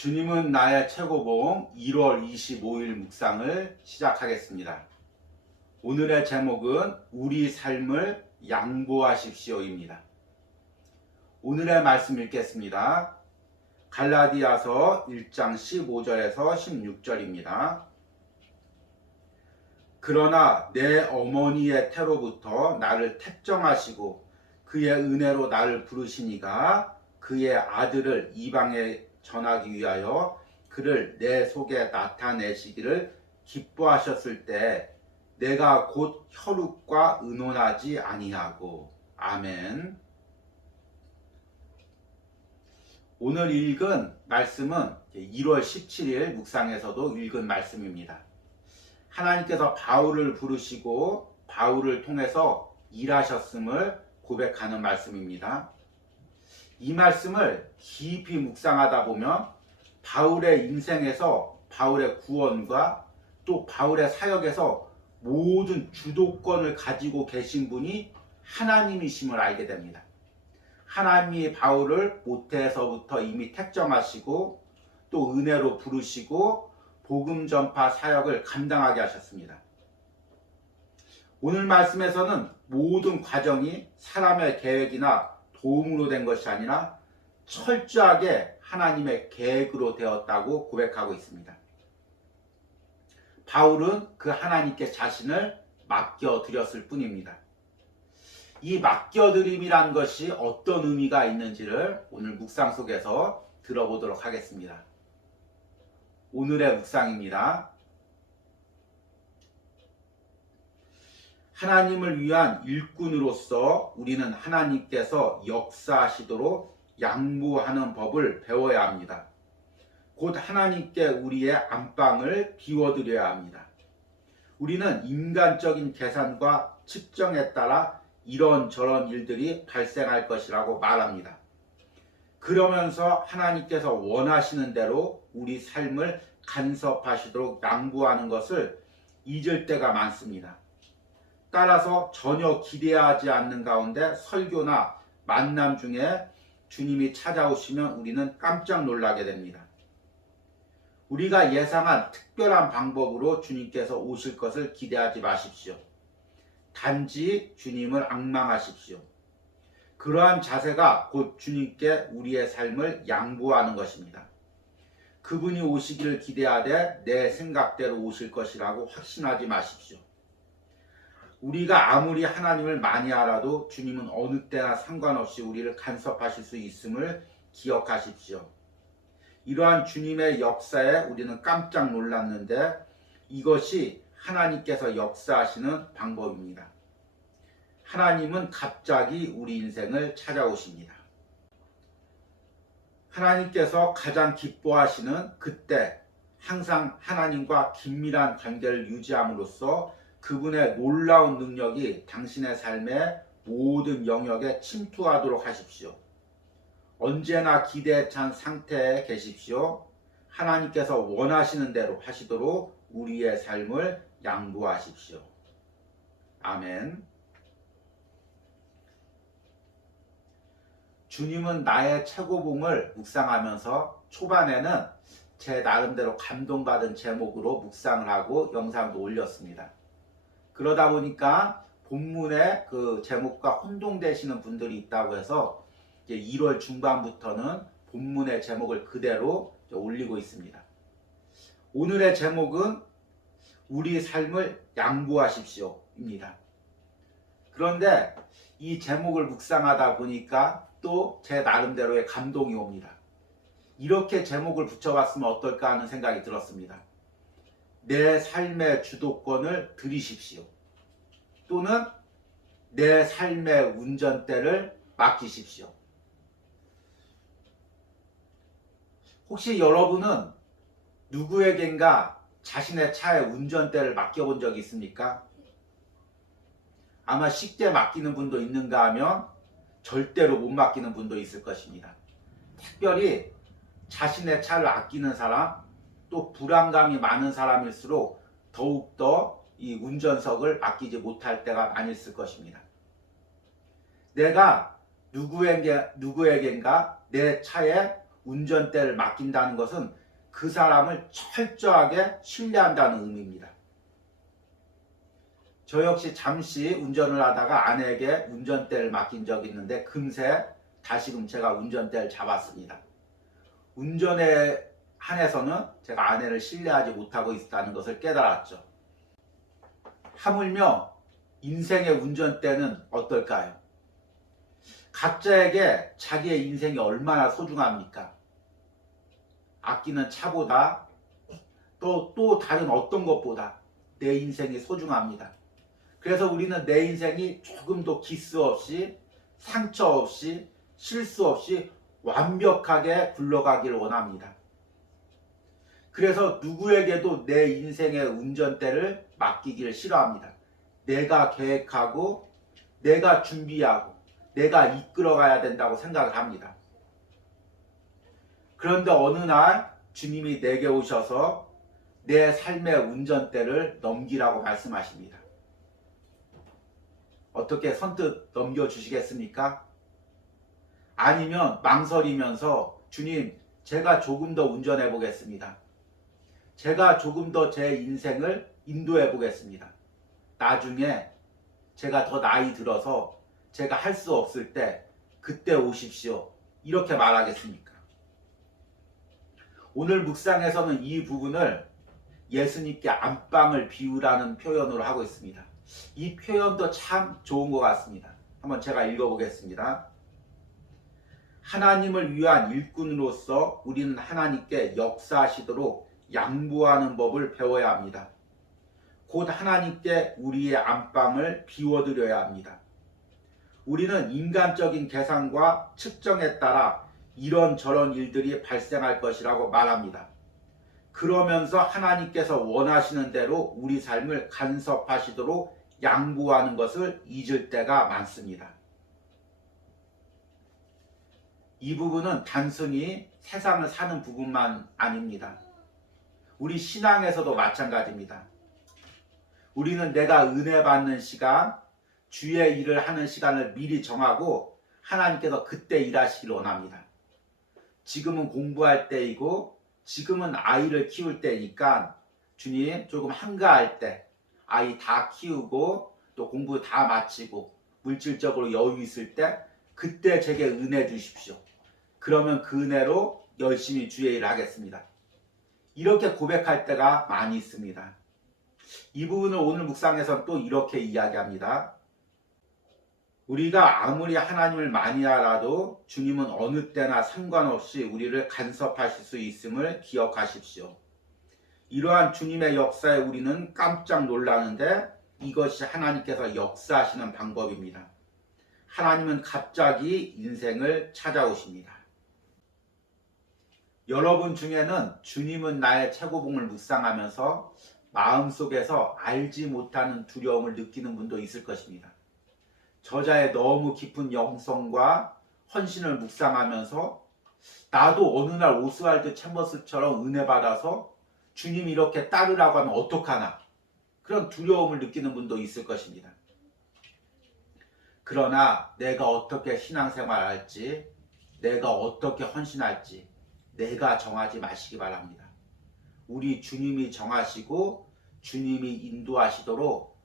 주님은 나의 최고봉 1월 25일 묵상을 시작하겠습니다. 오늘의 제목은 우리 삶을 양보하십시오입니다. 오늘의 말씀 읽겠습니다. 갈라디아서 1장 15절에서 16절입니다. 그러나 내 어머니의 태로부터 나를 택정하시고 그의 은혜로 나를 부르시니가 그의 아들을 이방에 전하기 위하여 그를 내 속에 나타내시기를 기뻐하셨을 때 내가 곧 혈육과 의논하지 아니하고. 아멘. 오늘 읽은 말씀은 1월 17일 묵상에서도 읽은 말씀입니다. 하나님께서 바울을 부르시고 바울을 통해서 일하셨음을 고백하는 말씀입니다. 이 말씀을 깊이 묵상하다 보면 바울의 인생에서 바울의 구원과 또 바울의 사역에서 모든 주도권을 가지고 계신 분이 하나님이심을 알게 됩니다. 하나님이 바울을 모태에서부터 이미 택정하시고 또 은혜로 부르시고 복음 전파 사역을 감당하게 하셨습니다. 오늘 말씀에서는 모든 과정이 사람의 계획이나 도움으로 된 것이 아니라 철저하게 하나님의 계획으로 되었다고 고백하고 있습니다. 바울은 그 하나님께 자신을 맡겨드렸을 뿐입니다. 이 맡겨드림이란 것이 어떤 의미가 있는지를 오늘 묵상 속에서 들어보도록 하겠습니다. 오늘의 묵상입니다. 하나님을 위한 일꾼으로서 우리는 하나님께서 역사하시도록 양보하는 법을 배워야 합니다. 곧 하나님께 우리의 안방을 비워드려야 합니다. 우리는 인간적인 계산과 측정에 따라 이런저런 일들이 발생할 것이라고 말합니다. 그러면서 하나님께서 원하시는 대로 우리 삶을 간섭하시도록 양보하는 것을 잊을 때가 많습니다. 따라서 전혀 기대하지 않는 가운데 설교나 만남 중에 주님이 찾아오시면 우리는 깜짝 놀라게 됩니다. 우리가 예상한 특별한 방법으로 주님께서 오실 것을 기대하지 마십시오. 단지 주님을 앙망하십시오. 그러한 자세가 곧 주님께 우리의 삶을 양보하는 것입니다. 그분이 오시기를 기대하되 내 생각대로 오실 것이라고 확신하지 마십시오. 우리가 아무리 하나님을 많이 알아도 주님은 어느 때나 상관없이 우리를 간섭하실 수 있음을 기억하십시오. 이러한 주님의 역사에 우리는 깜짝 놀랐는데 이것이 하나님께서 역사하시는 방법입니다. 하나님은 갑자기 우리 인생을 찾아오십니다. 하나님께서 가장 기뻐하시는 그때 항상 하나님과 긴밀한 관계를 유지함으로써 그분의 놀라운 능력이 당신의 삶의 모든 영역에 침투하도록 하십시오. 언제나 기대에 찬 상태에 계십시오. 하나님께서 원하시는 대로 하시도록 우리의 삶을 양보하십시오. 아멘. 주님은 나의 최고봉을 묵상하면서 초반에는 제 나름대로 감동받은 제목으로 묵상을 하고 영상도 올렸습니다. 그러다 보니까 본문의 그 제목과 혼동되시는 분들이 있다고 해서 이제 1월 중반부터는 본문의 제목을 그대로 올리고 있습니다. 오늘의 제목은 우리 삶을 양보하십시오입니다. 그런데 이 제목을 묵상하다 보니까 또 제 나름대로의 감동이 옵니다. 이렇게 제목을 붙여봤으면 어떨까 하는 생각이 들었습니다. 내 삶의 주도권을 드리십시오. 또는 내 삶의 운전대를 맡기십시오. 혹시 여러분은 누구에겐가 자신의 차의 운전대를 맡겨본 적이 있습니까? 아마 쉽게 맡기는 분도 있는가 하면 절대로 못 맡기는 분도 있을 것입니다. 특별히 자신의 차를 아끼는 사람, 또 불안감이 많은 사람일수록 더욱더 이 운전석을 맡기지 못할 때가 많이 있을 것입니다. 내가 누구에겐가 내 차에 운전대를 맡긴다는 것은 그 사람을 철저하게 신뢰한다는 의미입니다. 저 역시 잠시 운전을 하다가 아내에게 운전대를 맡긴 적이 있는데 금세 다시금 제가 운전대를 잡았습니다. 운전에 한해서는 제가 아내를 신뢰하지 못하고 있다는 것을 깨달았죠. 하물며 인생의 운전대는 어떨까요? 각자에게 자기의 인생이 얼마나 소중합니까? 아끼는 차보다 또 다른 어떤 것보다 내 인생이 소중합니다. 그래서 우리는 내 인생이 조금도 기스 없이 상처 없이 실수 없이 완벽하게 굴러가길 원합니다. 그래서 누구에게도 내 인생의 운전대를 맡기기를 싫어합니다. 내가 계획하고 내가 준비하고 내가 이끌어가야 된다고 생각을 합니다. 그런데 어느 날 주님이 내게 오셔서 내 삶의 운전대를 넘기라고 말씀하십니다. 어떻게 선뜻 넘겨주시겠습니까? 아니면 망설이면서 주님, 제가 조금 더 운전해 보겠습니다. 제가 조금 더 제 인생을 인도해 보겠습니다. 나중에 제가 더 나이 들어서 제가 할 수 없을 때 그때 오십시오. 이렇게 말하겠습니까? 오늘 묵상에서는 이 부분을 예수님께 안방을 비우라는 표현으로 하고 있습니다. 이 표현도 참 좋은 것 같습니다. 한번 제가 읽어보겠습니다. 하나님을 위한 일꾼으로서 우리는 하나님께 역사하시도록 양보하는 법을 배워야 합니다. 곧 하나님께 우리의 안방을 비워드려야 합니다. 우리는 인간적인 계산과 측정에 따라 이런저런 일들이 발생할 것이라고 말합니다. 그러면서 하나님께서 원하시는 대로 우리 삶을 간섭하시도록 양보하는 것을 잊을 때가 많습니다. 이 부분은 단순히 세상을 사는 부분만 아닙니다. 우리 신앙에서도 마찬가지입니다. 우리는 내가 은혜 받는 시간, 주의 일을 하는 시간을 미리 정하고 하나님께서 그때 일하시기를 원합니다. 지금은 공부할 때이고 지금은 아이를 키울 때니까 주님 조금 한가할 때 아이 다 키우고 또 공부 다 마치고 물질적으로 여유 있을 때 그때 제게 은혜 주십시오. 그러면 그 은혜로 열심히 주의 일을 하겠습니다. 이렇게 고백할 때가 많이 있습니다. 이 부분을 오늘 묵상에서는 또 이렇게 이야기합니다. 우리가 아무리 하나님을 많이 알아도 주님은 어느 때나 상관없이 우리를 간섭하실 수 있음을 기억하십시오. 이러한 주님의 역사에 우리는 깜짝 놀라는데 이것이 하나님께서 역사하시는 방법입니다. 하나님은 갑자기 인생을 찾아오십니다. 여러분 중에는 주님은 나의 최고봉을 묵상하면서 마음속에서 알지 못하는 두려움을 느끼는 분도 있을 것입니다. 저자의 너무 깊은 영성과 헌신을 묵상하면서 나도 어느 날 오스왈드 챔버스처럼 은혜 받아서 주님 이렇게 따르라고 하면 어떡하나 그런 두려움을 느끼는 분도 있을 것입니다. 그러나 내가 어떻게 신앙생활 할지 내가 어떻게 헌신할지 내가 정하지 마시기 바랍니다. 우리 주님이 정하시고 주님이 인도하시도록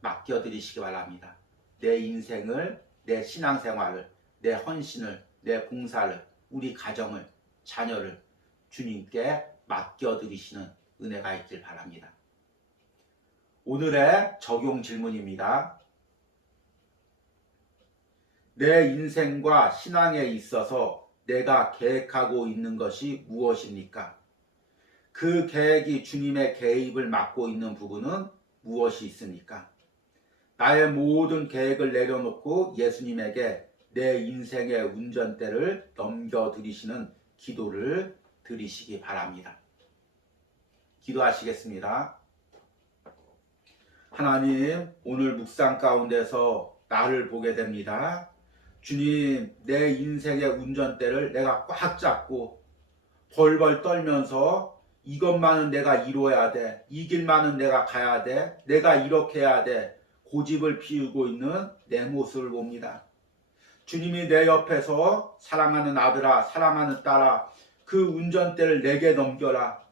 맡겨드리시기 바랍니다. 내 인생을, 내 신앙생활을, 내 헌신을, 내 봉사를, 우리 가정을, 자녀를 주님께 맡겨드리시는 은혜가 있길 바랍니다. 오늘의 적용 질문입니다. 내 인생과 신앙에 있어서 내가 계획하고 있는 것이 무엇입니까? 그 계획이 주님의 개입을 막고 있는 부분은 무엇이 있습니까? 나의 모든 계획을 내려놓고 예수님에게 내 인생의 운전대를 넘겨드리시는 기도를 드리시기 바랍니다. 기도하시겠습니다. 하나님, 오늘 묵상 가운데서 나를 보게 됩니다. 주님, 내 인생의 운전대를 내가 꽉 잡고 벌벌 떨면서 이것만은 내가 이루어야 돼. 이 길만은 내가 가야 돼. 내가 이렇게 해야 돼. 고집을 피우고 있는 내 모습을 봅니다. 주님이 내 옆에서 사랑하는 아들아, 사랑하는 딸아, 그 운전대를 내게 넘겨라.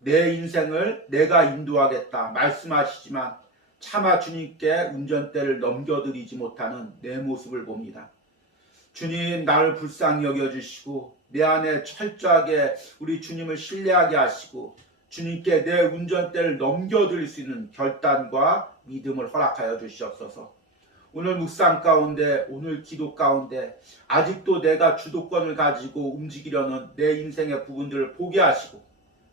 내 인생을 내가 인도하겠다 말씀하시지만 차마 주님께 운전대를 넘겨드리지 못하는 내 모습을 봅니다. 주님, 나를 불쌍히 여겨주시고 내 안에 철저하게 우리 주님을 신뢰하게 하시고 주님께 내 운전대를 넘겨드릴 수 있는 결단과 믿음을 허락하여 주시옵소서. 오늘 묵상 가운데, 오늘 기도 가운데 아직도 내가 주도권을 가지고 움직이려는 내 인생의 부분들을 보게 하시고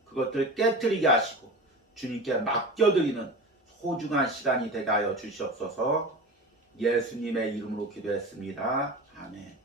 그것들을 깨트리게 하시고 주님께 맡겨드리는 소중한 시간이 되게 하여 주시옵소서. 예수님의 이름으로 기도했습니다. 아멘.